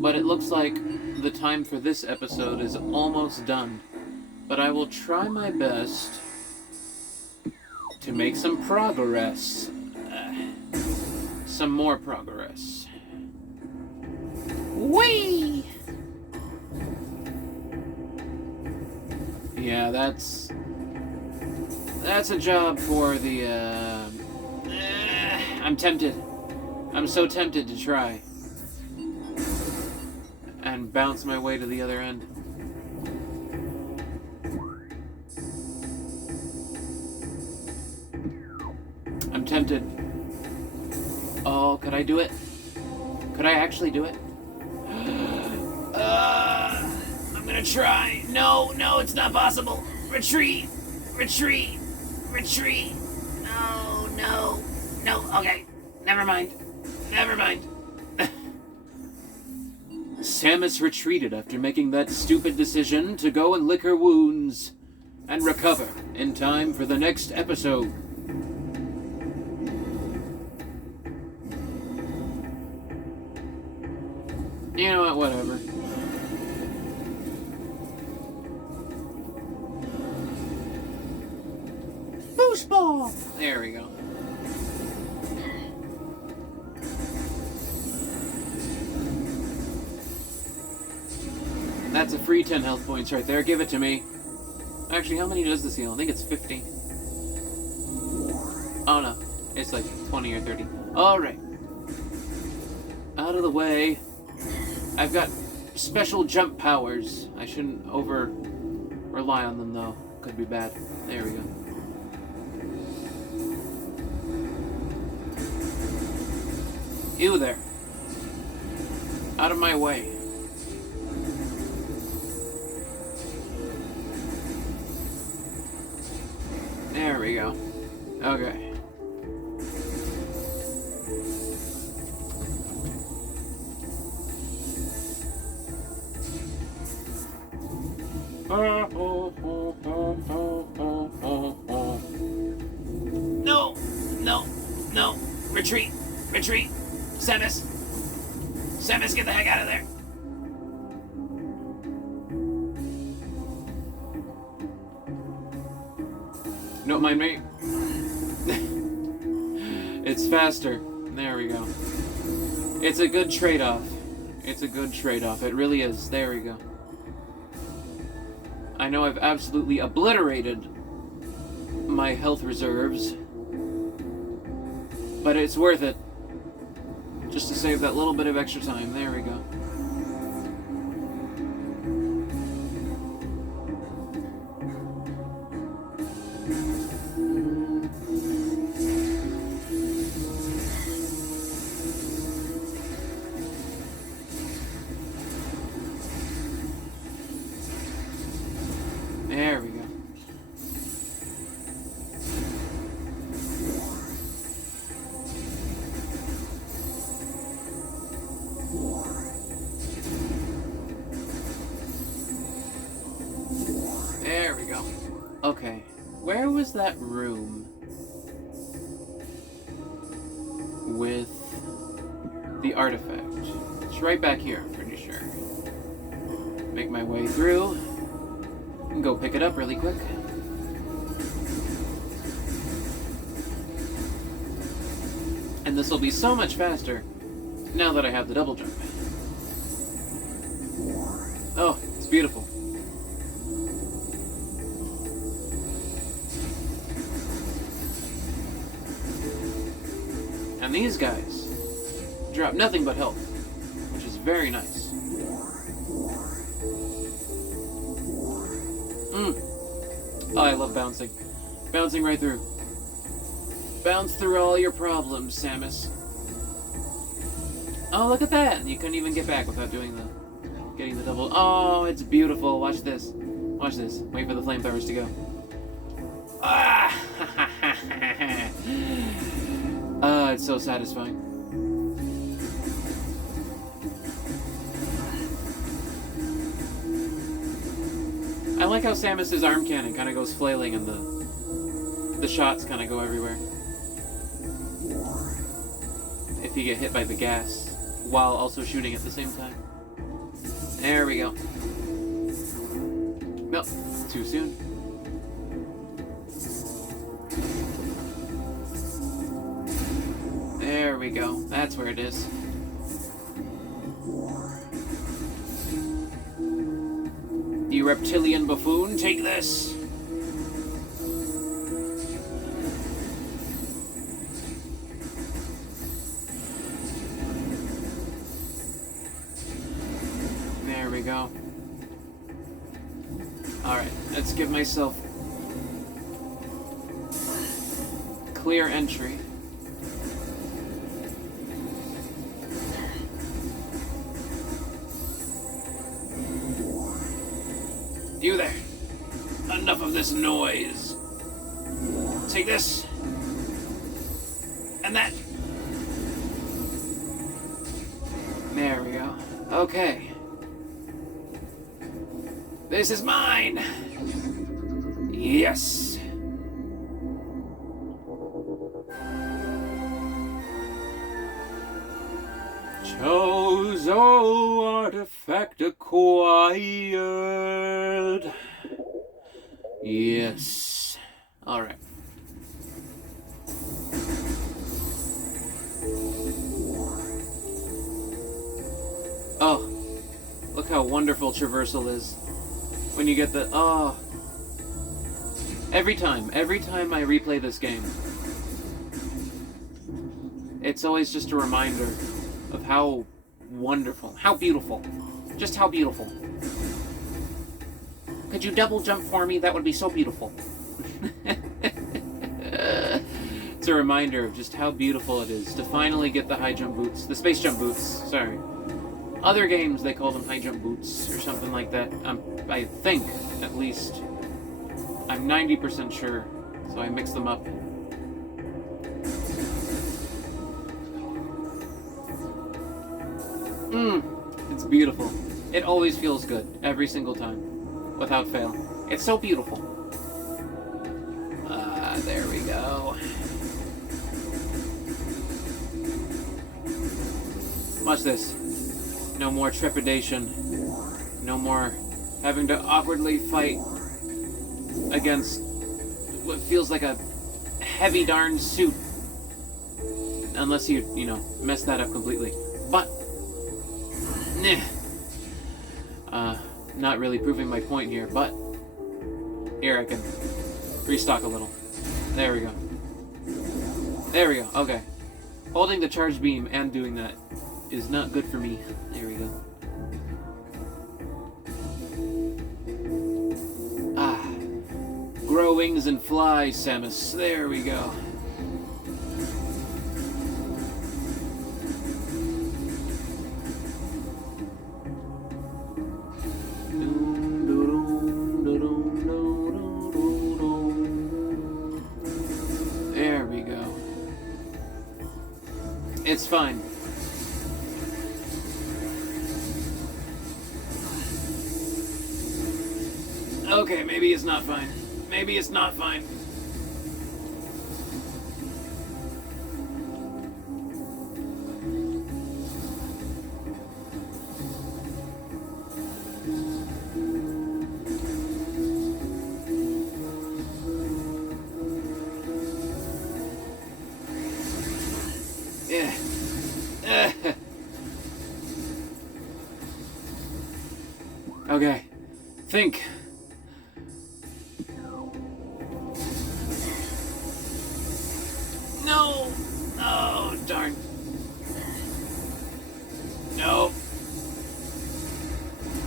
But it looks like the time for this episode is almost done. But I will try my best to make some progress. Some more progress. Whee! Yeah, that's a job for the, I'm tempted. I'm so tempted to try. And bounce my way to the other end. I'm tempted. Oh, could I do it? Could I actually do it? I'm gonna try. No, it's not possible. Retreat. No. Okay, never mind. Samus retreated after making that stupid decision to go and lick her wounds and recover in time for the next episode. You know what, whatever. Boost ball! There we go. That's a free 10 health points right there. Give it to me. Actually, how many does this heal? I think it's 50. Oh no, it's like 20 or 30. Alright. Out of the way. I've got special jump powers. I shouldn't rely on them though. Could be bad. There we go. You there. Out of my way. There we go. Okay. No. Retreat. Samus, get the heck out of there. Don't mind me. It's faster. There we go. It's a good trade-off. It really is. There we go. I know I've absolutely obliterated my health reserves, but it's worth it. Just to save that little bit of extra time. There we go. There we go. There we go. Okay, where was that room with the artifact? It's right back here, I'm pretty sure. Make my way through and go pick it up really quick. And this will be so much faster now that I have the double jump. beautiful. And these guys drop nothing but health, which is very nice. Oh, I love bouncing. Bouncing right through. Bounce through all your problems, Samus. Oh, look at that! You couldn't even get back without getting the double. Oh, it's beautiful. Watch this. Watch this. Wait for the flamethrowers to go. Ah! It's so satisfying. I like how Samus's arm cannon kind of goes flailing and the shots kind of go everywhere. If you get hit by the gas while also shooting at the same time. There we go. Nope, too soon. There we go. That's where it is. You reptilian buffoon, take this! There we go. Alright, let's give myself clear entry. You there! Enough of this noise! Take this! And that! There we go. Okay. This is mine! Yes! Chozo artifact acquired. Yes. Alright. Oh. Look how wonderful traversal is. When you get the... Oh. Every time I replay this game, it's always just a reminder of how wonderful, how beautiful, just how beautiful. Could you double jump for me? That would be so beautiful. It's a reminder of just how beautiful it is to finally get the high jump boots, the space jump boots, sorry. Other games, they call them high jump boots or something like that. I think, at least. I'm 90% sure, so I mix them up. It's beautiful. It always feels good, every single time, without fail. It's so beautiful. There we go. Watch this. No more trepidation. No more having to awkwardly fight against what feels like a heavy darn suit. Unless you mess that up completely. But not really proving my point here, but here I can restock a little. There we go. There we go, okay. Holding the charged beam and doing that is not good for me. There we go. Grow wings and fly, Samus. There we go. There we go. It's fine. Okay, maybe it's not fine. Maybe it's not fine. Yeah. Okay. Think. No! Oh, darn. No.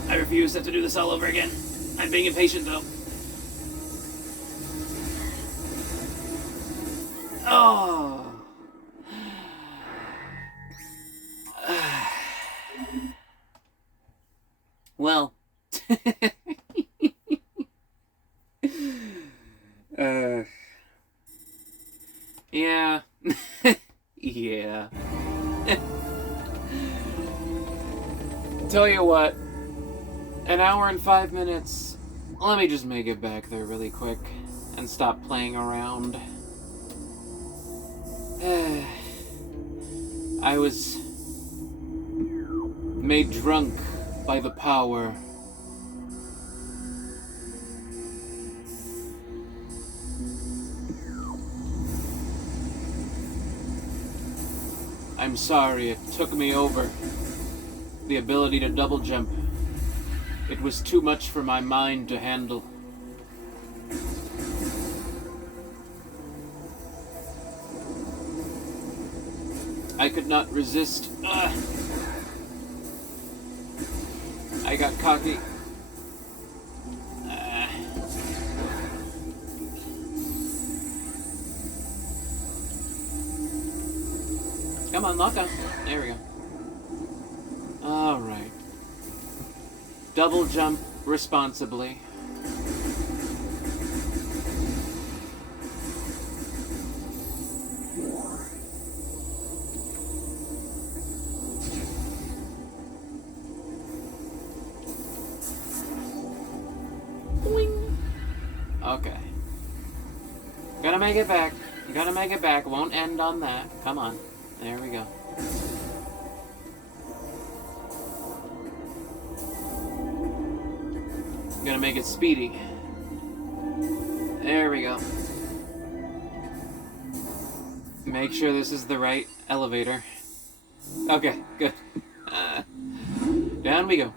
I refuse to have to do this all over again. I'm being impatient, though. Oh. Well. Yeah. Yeah. Tell you what. An hour and 5 minutes. Let me just make it back there really quick and stop playing around. I was made drunk by the power. I'm sorry it took me over. The ability to double jump. It was too much for my mind to handle. I could not resist. I got cocky. Come on, lock on. There we go. Alright. Double jump responsibly. Boing. Okay. Gonna make it back. Gonna make it back. Won't end on that. Come on. There we go. Gonna make it speedy. There we go. Make sure this is the right elevator. Okay, good. Down we go.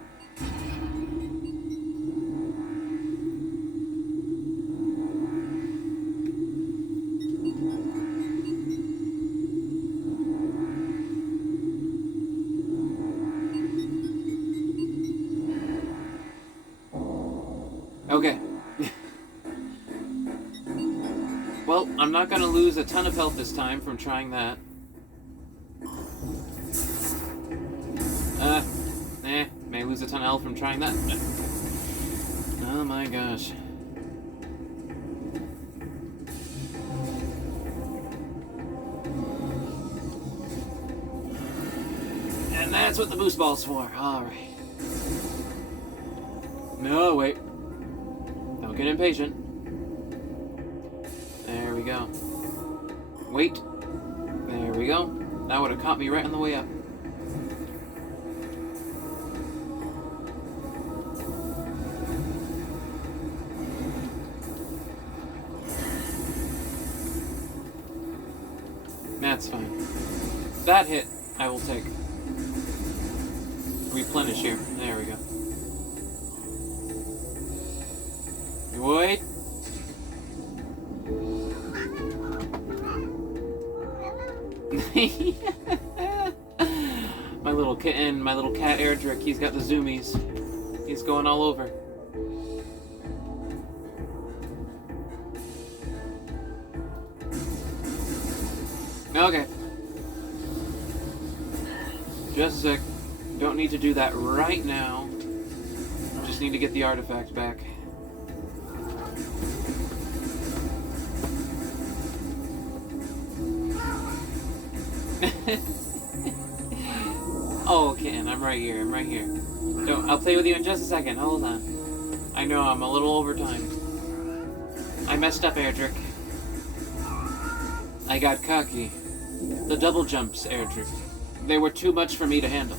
Okay. Well, I'm not gonna lose a ton of health this time from trying that. May lose a ton of health from trying that. Oh my gosh. And that's what the boost ball's for. Alright. No, wait. Don't get impatient. There we go. Wait. There we go. That would have caught me right on the way up. That's fine. That hit, I will take. Replenish here. There we go. Wait. My little kitten, my little cat Erdrick, he's got the zoomies. He's going all over. Okay. Just a sec. Don't need to do that right now. Just need to get the artifact back. Oh, kitten, I'm right here. I'm right here. Don't. I'll play with you in just a second. Hold on. I know I'm a little over time. I messed up, Erdrick. I got cocky. The double jumps, Erdrick. They were too much for me to handle.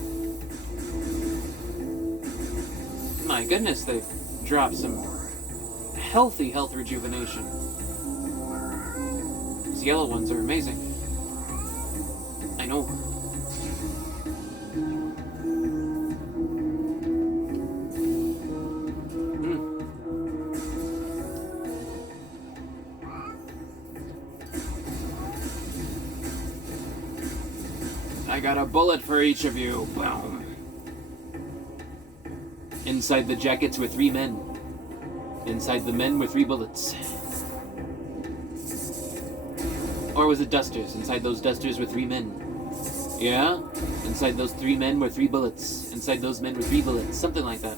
My goodness, they've dropped some healthy health rejuvenation. These yellow ones are amazing. I know. I got a bullet for each of you. Boom. Inside the jackets were 3 men. Inside the men were 3 bullets. Or was it dusters? Inside those dusters were 3 men. Yeah? Inside those 3 men were 3 bullets. Inside those men were 3 bullets. Something like that.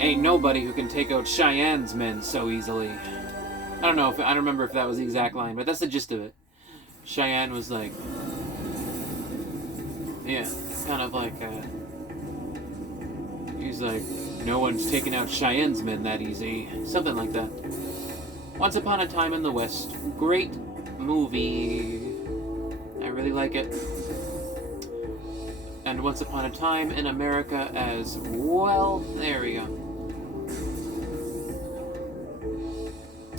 Ain't nobody who can take out Cheyenne's men so easily. I don't remember if that was the exact line, but that's the gist of it. Cheyenne was like, yeah, kind of like, he's like, no one's taking out Cheyenne's men that easy. Something like that. Once Upon a Time in the West. Great movie. I really like it. And Once Upon a Time in America as well. There we go.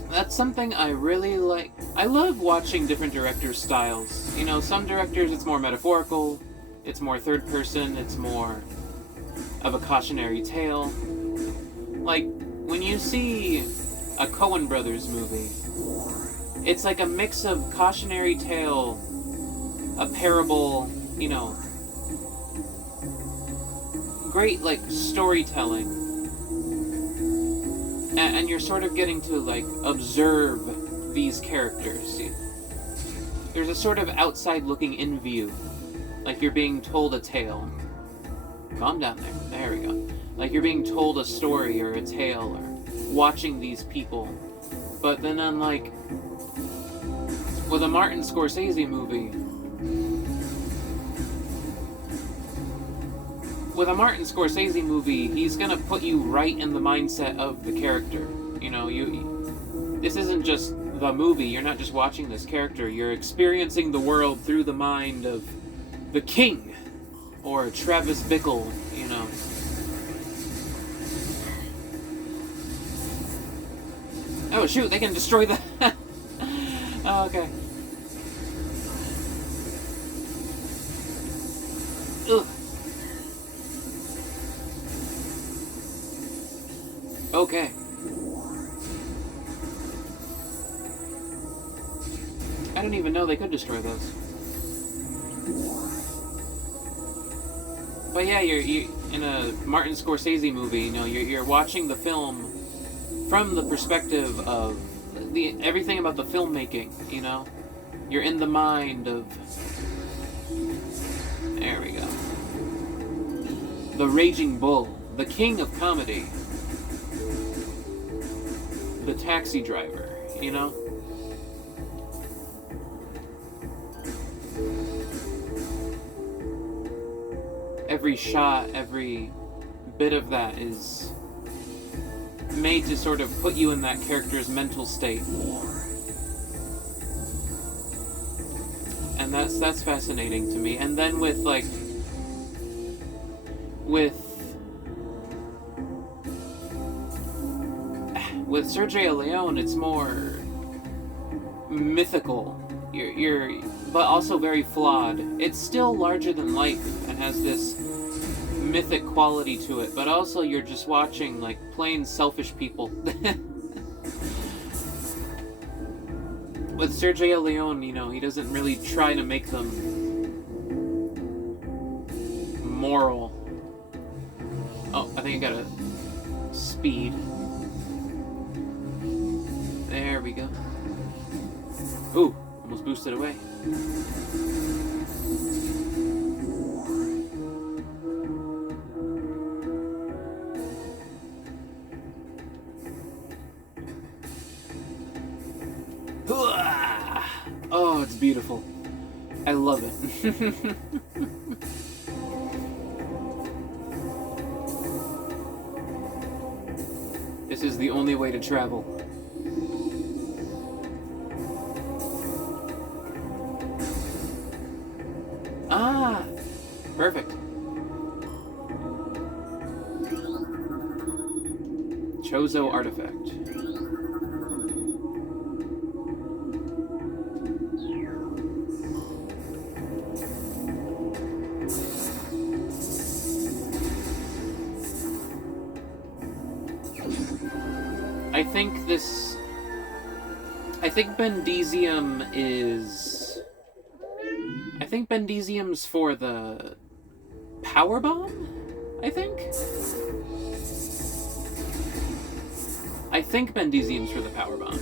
That's something I really like. I love watching different directors' styles. You know, some directors it's more metaphorical, it's more third person, it's more of a cautionary tale. Like, when you see a Coen Brothers movie, it's like a mix of cautionary tale, a parable, you know, great, like, storytelling. And you're sort of getting to, like, observe these characters. There's a sort of outside-looking in view. Like you're being told a tale. Calm down there. There we go. Like you're being told a story or a tale or watching these people. But then unlike with a Martin Scorsese movie, he's gonna put you right in the mindset of the character. You know, this isn't just the movie. You're not just watching this character. You're experiencing the world through the mind of the king, or Travis Bickle. You know. Oh shoot! They can destroy the. Oh, okay. Ugh. Okay. I didn't even know they could destroy those. But yeah, you in a Martin Scorsese movie, you know, you're watching the film from the perspective of everything about the filmmaking, you know? You're in the mind of... There we go. The Raging Bull, the king of comedy. The taxi driver, you know? Every shot, every bit of that is made to sort of put you in that character's mental state. And that's fascinating to me. And then with Sergio Leone, it's more mythical. But also very flawed. It's still larger than life and has this mythic quality to it, but also you're just watching like plain selfish people. With Sergio Leone, you know, he doesn't really try to make them moral. Oh, I think I got a speed. There we go. Ooh, almost boosted away. Oh, it's beautiful. I love it. This is the only way to travel. Ah! Perfect. Chozo artifact. I think Bendezium is... I think Bendezium's for the power bomb? I think Bendezium's for the power bomb.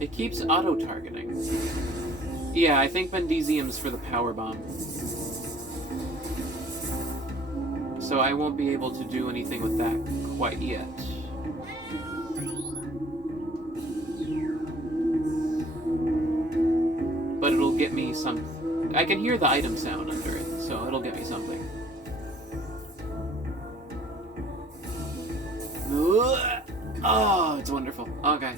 It keeps auto-targeting. Yeah, I think Bendezium's for the power bomb. So I won't be able to do anything with that quite yet. But it'll get me some... I can hear the item sound under it, so it'll get me something. Oh, it's wonderful. Okay.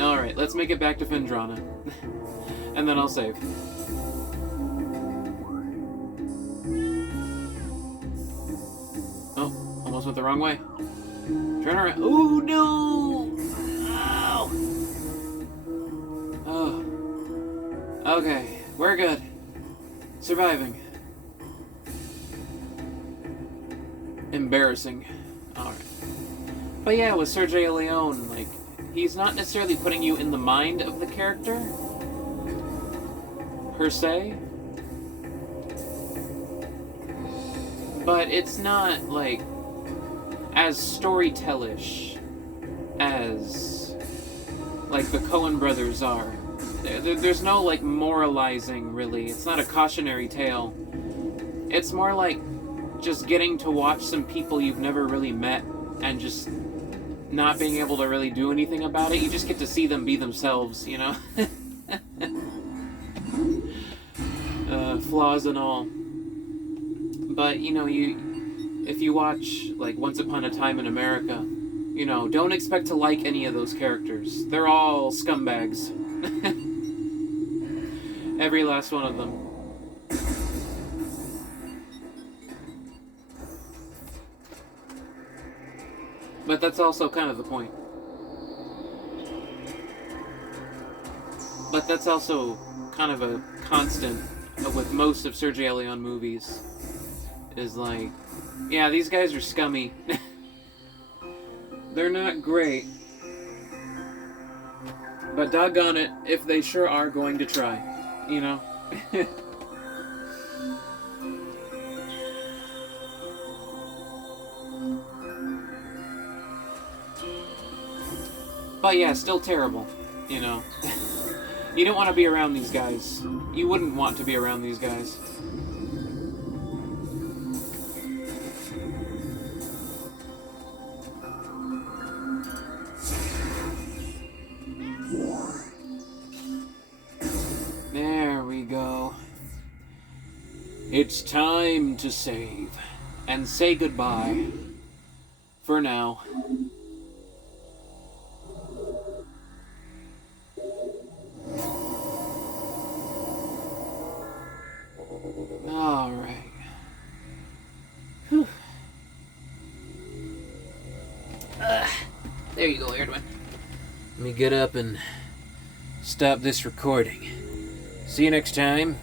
Alright, let's make it back to Phendrana. And then I'll save. Oh, almost went the wrong way. Turn around. Ooh, no! Ow! Oh. Okay, we're good. Surviving. Embarrassing. Alright. But yeah, with Sergio Leone, like, he's not necessarily putting you in the mind of the character, per se. But it's not, like, as storytellish as, like, the Coen brothers are. There's no, like, moralizing, really. It's not a cautionary tale. It's more like just getting to watch some people you've never really met and just not being able to really do anything about it. You just get to see them be themselves, you know? Flaws and all. But, you know, if you watch, like, Once Upon a Time in America, you know, don't expect to like any of those characters. They're all scumbags. Every last one of them. But that's also kind of the point. But that's also kind of a constant with most of Sergio Leone movies. Is like, yeah, these guys are scummy. They're not great. But doggone it, if they sure are going to try. You know? But yeah, still terrible, you know. You don't want to be around these guys. You wouldn't want to be around these guys. There we go. It's time to save and say goodbye for now. Alright. There you go, Erdwin. Let me get up and stop this recording. See you next time.